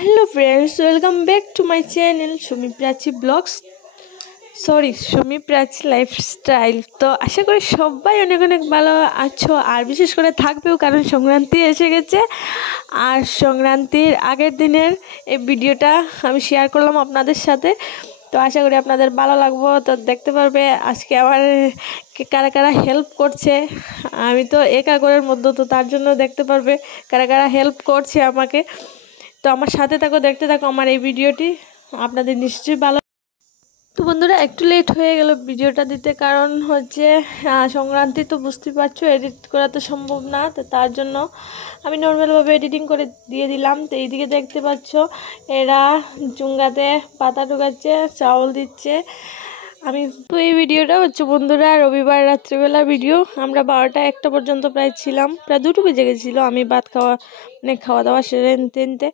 Hello friends, welcome back to my channel Sumi Prachi blogs, Sumi Prachi lifestyle. তো আশা করি সবাই অনেক অনেক ভালো আছো, আর বিশেষ করে থাকবেও, কারণ সংক্রান্তি এসে গেছে। আর সংক্রান্তির আগের দিনের এই ভিডিওটা আমি শেয়ার করলাম আপনাদের সাথে। তো আশা করি আপনাদের ভালো লাগবো। তো দেখতে পারবে আজকে আমার কারা কারা হেল্প করছে। আমি তো একা ঘরের মধ্যে, তো তার জন্য দেখতে পারবে কারা কারা হেল্প করছে আমাকে। তো আমার সাথে থাকো, দেখতে থাকো আমার এই ভিডিওটি, আপনাদের নিশ্চয়ই ভালো। তো বন্ধুরা, একটু লেট হয়ে গেল ভিডিওটা দিতে, কারণ হচ্ছে সংক্রান্তি তো বুঝতেই পারছো, এডিট করা তো সম্ভব না। তো তার জন্য আমি নর্মালভাবে এডিটিং করে দিয়ে দিলাম। তো এইদিকে দেখতে পাচ্ছ এরা চুঙ্গাতে পাতা ঢুকাচ্ছে, চাউল দিচ্ছে। আমি তো এই ভিডিওটা হচ্ছে বন্ধুরা রবিবার রাত্রিবেলা ভিডিও। আমরা 12টা-1টা পর্যন্ত প্রায় ছিলাম, প্রায় 2টো বেজে গেছিলো আমি ভাত খাওয়া দাওয়া সেরে নিতে।